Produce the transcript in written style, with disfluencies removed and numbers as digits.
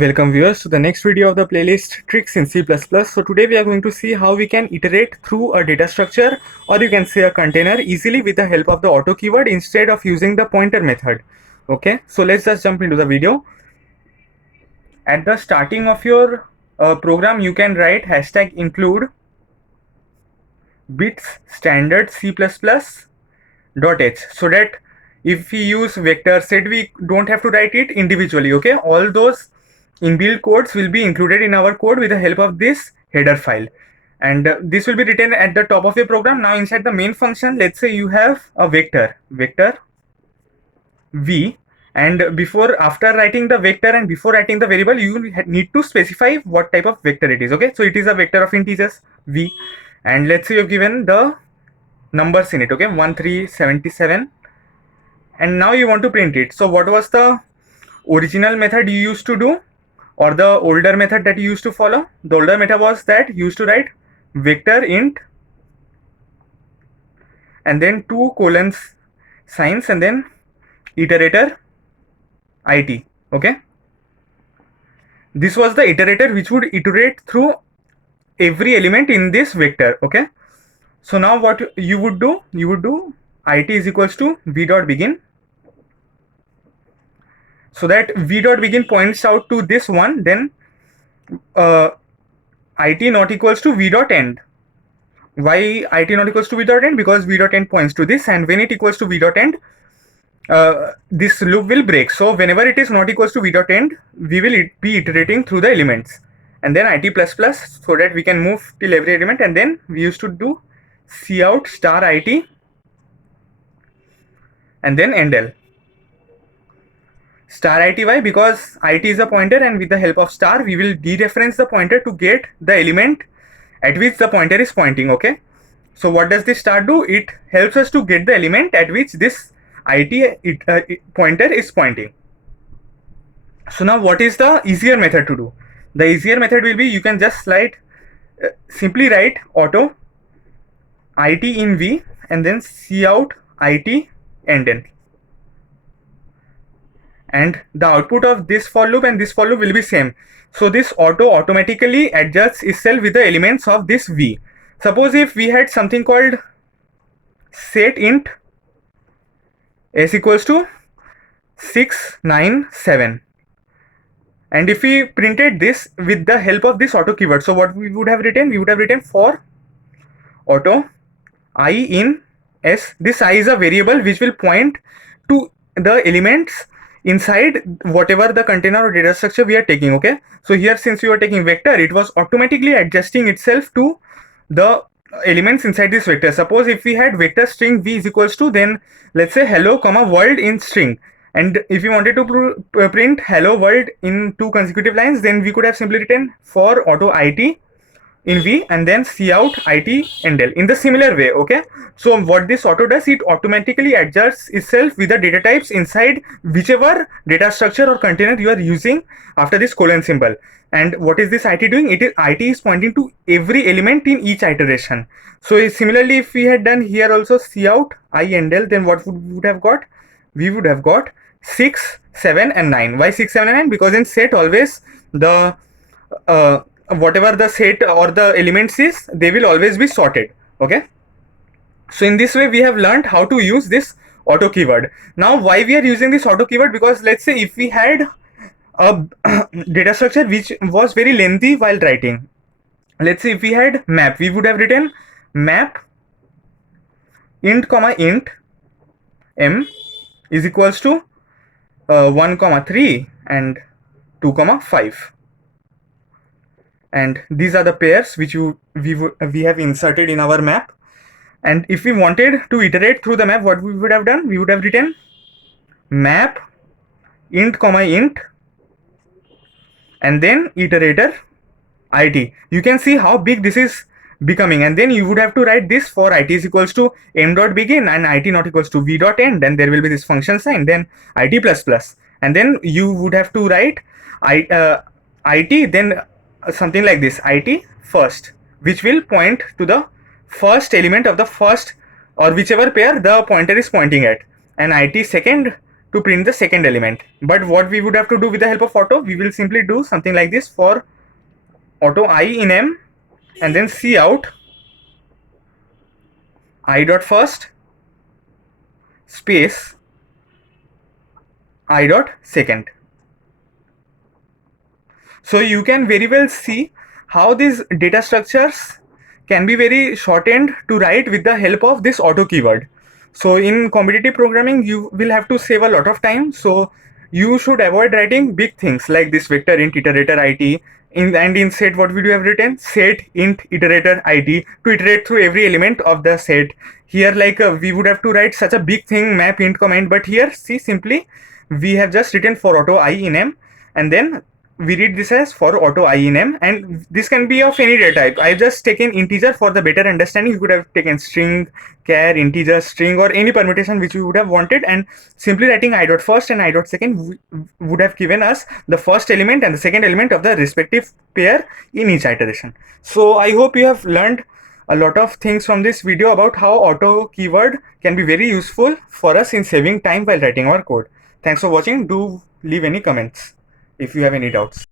Welcome viewers to the next video of the playlist Tricks in C++. So today we are going to see how we can iterate through a data structure, or you can say a container, easily with the help of the auto keyword instead of using the pointer method. Okay, so let's just jump into the video. At the starting of your program, you can write hashtag include bits standard C++ dot h, so that if we use vector set, we don't have to write it individually. Okay, all those inbuilt codes will be included in our code with the help of this header file, and this will be written at the top of your program. Now inside the main function, let's say you have a vector v, and after writing the vector and before writing the variable, you need to specify what type of vector it is. Okay, so it is a vector of integers v, and let's say you've given the numbers in it. Okay, 1377, and now you want to print it. So what was the original method you used to do, or the older method that you used to follow? The older method was that you used to write vector int and then two colons signs and then iterator it. Okay, this was the iterator which would iterate through every element in this vector. Okay, so now what you would do, it is equals to v dot begin, so that v dot begin points out to this one, then it not equals to v dot end. Why it not equals to v dot end? Because v dot end points to this, and when it equals to v dot end, this loop will break. So whenever it is not equals to v dot end, we will be iterating through the elements, and then it plus plus, so that we can move till every element. And then we used to do cout star it and then endl star it. Why? Because it is a pointer, and with the help of star we will dereference the pointer to get the element at which the pointer is pointing. Okay, so what does this star do? It helps us to get the element at which this pointer is pointing. So now what is the easier method to do? The easier method will be, you can just simply write auto it in v and then cout it endl, and the output of this for loop and this for loop will be same. So this auto automatically adjusts itself with the elements of this v. Suppose if we had something called set int s equals to 697, and if we printed this with the help of this auto keyword, so what we would have written? We would have written for auto I in s. This I is a variable which will point to the elements inside whatever the container or data structure we are taking. Okay, so here, since we were taking vector, it was automatically adjusting itself to the elements inside this vector. Suppose if we had vector string v is equals to, then let's say hello comma world in string, and if we wanted to print hello world in 2 consecutive lines, then we could have simply written for auto it in v and then cout it endl in the similar way. Okay, so what this auto does, it automatically adjusts itself with the data types inside whichever data structure or container you are using after this colon symbol. And what is this it doing? It is pointing to every element in each iteration. So similarly, if we had done here also cout I endl, then what we would have got? We would have got 6, 7 and 9. Why 6, 7 and 9? Because in set always the whatever the set or the elements is, they will always be sorted. Okay, so in this way we have learned how to use this auto keyword. Now why we are using this auto keyword? Because let's say if we had a data structure which was very lengthy while writing, let's say if we had map, we would have written map int comma int m is equals to 1 comma 3 and 2 comma 5, and these are the pairs which we have inserted in our map. And if we wanted to iterate through the map, what we would have done? We would have written map int comma int and then iterator it. You can see how big this is becoming, and then you would have to write this for it is equals to m dot begin and it not equals to v dot end, and there will be this function sign, then it plus plus, and then you would have to write it then something like this, it first, which will point to the first element of the first or whichever pair the pointer is pointing at, and it second to print the second element. But what we would have to do with the help of auto, we will simply do something like this for auto I in M, and then C out I dot first space I dot second. So you can very well see how these data structures can be very shortened to write with the help of this auto keyword. So in competitive programming, you will have to save a lot of time. So you should avoid writing big things like this vector int iterator it. And in set, what would you have written? Set int iterator it to iterate through every element of the set. Here, like we would have to write such a big thing, map int comment. But here, see, simply we have just written for auto I in M, and then we read this as for auto I in M, and this can be of any data type. I've just taken integer for the better understanding. You could have taken string, char, integer, string, or any permutation which you would have wanted, and simply writing I dot first and I dot second would have given us the first element and the second element of the respective pair in each iteration. So I hope you have learned a lot of things from this video about how auto keyword can be very useful for us in saving time while writing our code. Thanks for watching. Do leave any comments if you have any doubts.